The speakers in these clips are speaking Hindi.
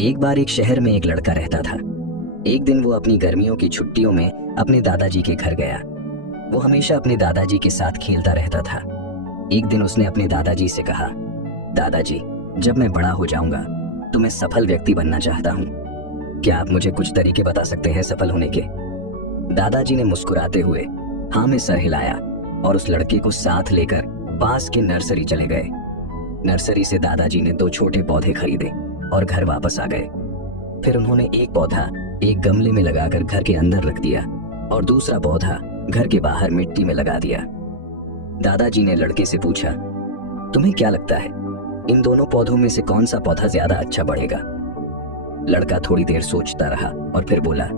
एक बार एक शहर में एक लड़का रहता था। एक दिन वो अपनी गर्मियों की छुट्टियों में अपने दादाजी के घर गया। वो हमेशा अपने दादाजी के साथ खेलता रहता था। एक दिन उसने अपने दादाजी से कहा, दादाजी, जब मैं बड़ा हो जाऊंगा तो मैं सफल व्यक्ति बनना चाहता हूँ। क्या आप मुझे कुछ तरीके बता सकते हैं सफल होने के? दादाजी ने मुस्कुराते हुए हाँ में सर हिलाया और उस लड़के को साथ लेकर पास के नर्सरी चले गए। नर्सरी से दादाजी ने 2 छोटे पौधे खरीदे और घर वापस आ गए। फिर उन्होंने एक पौधा एक गमले में लगाकर घर के अंदर रख दिया और दूसरा पौधा घर के बाहर मिट्टी में लगा दिया। दादाजी ने लड़के से पूछा, तुम्हें क्या लगता है इन दोनों पौधों में से कौन सा पौधा ज्यादा अच्छा बढ़ेगा? लड़का थोड़ी देर सोचता रहा और फिर बोला,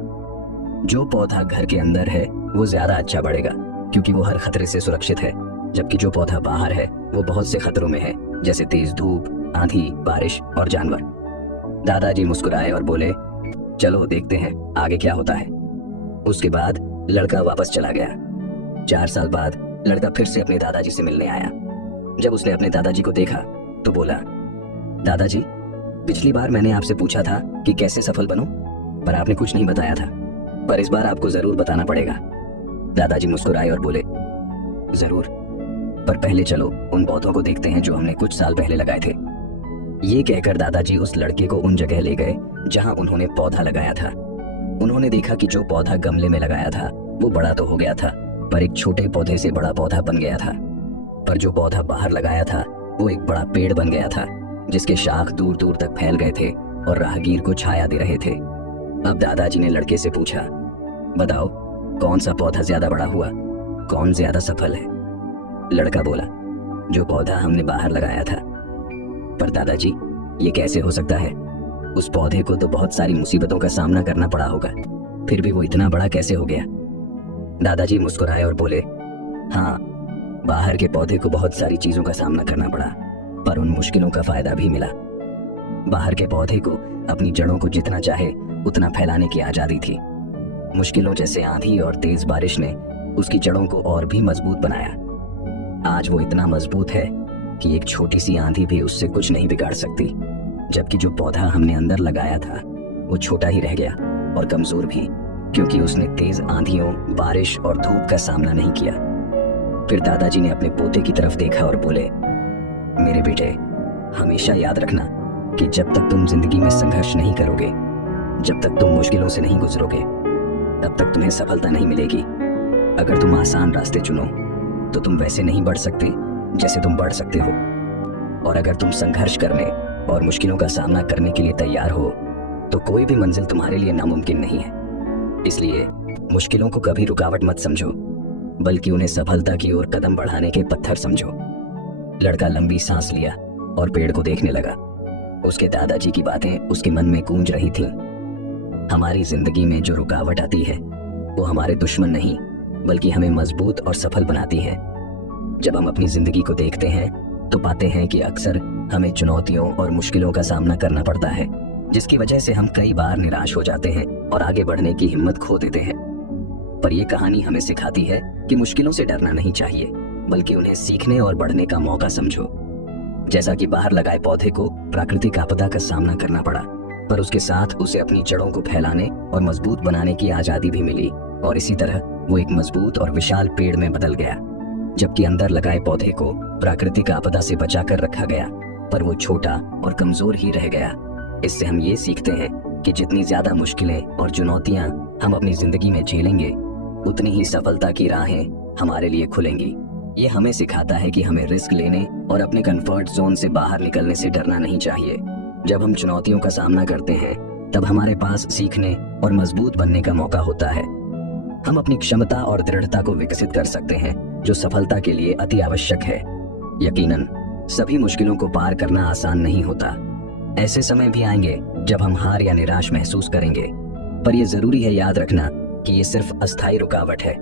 जो पौधा घर के अंदर है वो ज्यादा अच्छा बढ़ेगा क्योंकि वो हर खतरे से सुरक्षित है, जबकि जो पौधा बाहर है वो बहुत से खतरों में है, जैसे तेज धूप, आंधी, बारिश और जानवर। दादाजी मुस्कुराए और बोले, चलो देखते हैं आगे क्या होता है। उसके बाद लड़का वापस चला गया। 4 साल बाद लड़का फिर से अपने दादाजी से मिलने आया। जब उसने अपने दादाजी को देखा तो बोला, दादाजी, पिछली बार मैंने आपसे पूछा था कि कैसे सफल बनूं, पर आपने कुछ नहीं बताया था, पर इस बार आपको जरूर बताना पड़ेगा। दादाजी मुस्कुराए और बोले, जरूर, पर पहले चलो उन पौधों को देखते हैं जो हमने कुछ साल पहले लगाए थे। ये कहकर दादाजी उस लड़के को उन जगह ले गए जहां उन्होंने पौधा लगाया था। उन्होंने देखा कि जो पौधा गमले में लगाया था वो बड़ा तो हो गया था, पर एक छोटे पौधे से बड़ा पौधा बन गया था। पर जो पौधा बाहर लगाया था वो एक बड़ा पेड़ बन गया था, जिसके शाख दूर दूर तक फैल गए थे और राहगीर को छाया दे रहे थे। अब दादाजी ने लड़के से पूछा, बताओ कौन सा पौधा ज्यादा बड़ा हुआ, कौन ज्यादा सफल है? लड़का बोला, जो पौधा हमने बाहर लगाया था। पर दादाजी, ये कैसे हो सकता है? उस पौधे को तो बहुत सारी मुसीबतों का सामना करना पड़ा होगा, फिर भी वो इतना बड़ा कैसे हो गया? दादाजी मुस्कुराए और बोले, हाँ, बाहर के पौधे को बहुत सारी चीजों का सामना करना पड़ा, पर उन मुश्किलों का फायदा भी मिला। बाहर के पौधे को अपनी जड़ों को जितना चाहे उतना फैलाने की आजादी थी। मुश्किलों जैसे आंधी और तेज बारिश ने उसकी जड़ों को और भी मजबूत बनाया। आज वो इतना मजबूत है कि एक छोटी सी आंधी भी उससे कुछ नहीं बिगाड़ सकती, जबकि जो पौधा हमने अंदर लगाया था वो छोटा ही रह गया और कमजोर भी, क्योंकि उसने तेज आंधियों, बारिश और धूप का सामना नहीं किया। फिर दादाजी ने अपने पोते की तरफ देखा और बोले, मेरे बेटे, हमेशा याद रखना कि जब तक तुम जिंदगी में संघर्ष नहीं करोगे, जब तक तुम मुश्किलों से नहीं गुजरोगे, तब तक तुम्हें सफलता नहीं मिलेगी। अगर तुम आसान रास्ते चुनो तो तुम वैसे नहीं बढ़ सकते जैसे तुम बढ़ सकते हो, और अगर तुम संघर्ष करने और मुश्किलों का सामना करने के लिए तैयार हो तो कोई भी मंजिल तुम्हारे लिए नामुमकिन नहीं है। इसलिए मुश्किलों को कभी रुकावट मत समझो, बल्कि उन्हें सफलता की ओर कदम बढ़ाने के पत्थर समझो। लड़का लंबी सांस लिया और पेड़ को देखने लगा। उसके दादाजी की बातें उसके मन में गूंज रही थीं। हमारी जिंदगी में जो रुकावट आती है वो हमारे दुश्मन नहीं, बल्कि हमें मजबूत और सफल बनाती है। जब हम अपनी जिंदगी को देखते हैं तो पाते हैं कि अक्सर हमें चुनौतियों और मुश्किलों का सामना करना पड़ता है, जिसकी वजह से हम कई बार निराश हो जाते हैं और आगे बढ़ने की हिम्मत खो देते हैं। पर यह कहानी हमें सिखाती है कि मुश्किलों से डरना नहीं चाहिए, बल्कि उन्हें सीखने और बढ़ने का मौका समझो। जैसा कि बाहर लगाए पौधे को प्राकृतिक आपदा का सामना करना पड़ा, पर उसके साथ उसे अपनी जड़ों को फैलाने और मजबूत बनाने की आजादी भी मिली, और इसी तरह वो एक मजबूत और विशाल पेड़ में बदल गया। जबकि अंदर लगाए पौधे को प्राकृतिक आपदा से बचाकर रखा गया, पर वो छोटा और कमजोर ही रह गया। इससे हम ये सीखते हैं कि जितनी ज्यादा मुश्किलें और चुनौतियां हम अपनी जिंदगी में झेलेंगे, उतनी ही सफलता की राहें हमारे लिए खुलेंगी। ये हमें सिखाता है कि हमें रिस्क लेने और अपने कंफर्ट जोन से बाहर निकलने से डरना नहीं चाहिए। जब हम चुनौतियों का सामना करते हैं तब हमारे पास सीखने और मजबूत बनने का मौका होता है। हम अपनी क्षमता और दृढ़ता को विकसित कर सकते हैं, जो सफलता के लिए अति आवश्यक है। यकीनन सभी मुश्किलों को पार करना आसान नहीं होता। ऐसे समय भी आएंगे जब हम हार या निराश महसूस करेंगे, पर यह जरूरी है याद रखना कि ये सिर्फ अस्थायी रुकावट है।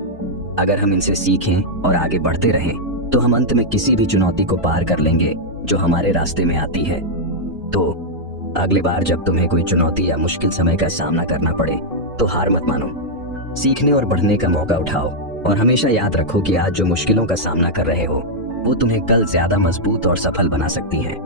अगर हम इनसे सीखें और आगे बढ़ते रहें तो हम अंत में किसी भी चुनौती को पार कर लेंगे जो हमारे रास्ते में आती है। तो अगली बार जब तुम्हें कोई चुनौती या मुश्किल समय का सामना करना पड़े तो हार मत मानो, सीखने और बढ़ने का मौका उठाओ, और हमेशा याद रखो कि आज जो मुश्किलों का सामना कर रहे हो वो तुम्हें कल ज्यादा मजबूत और सफल बना सकती हैं।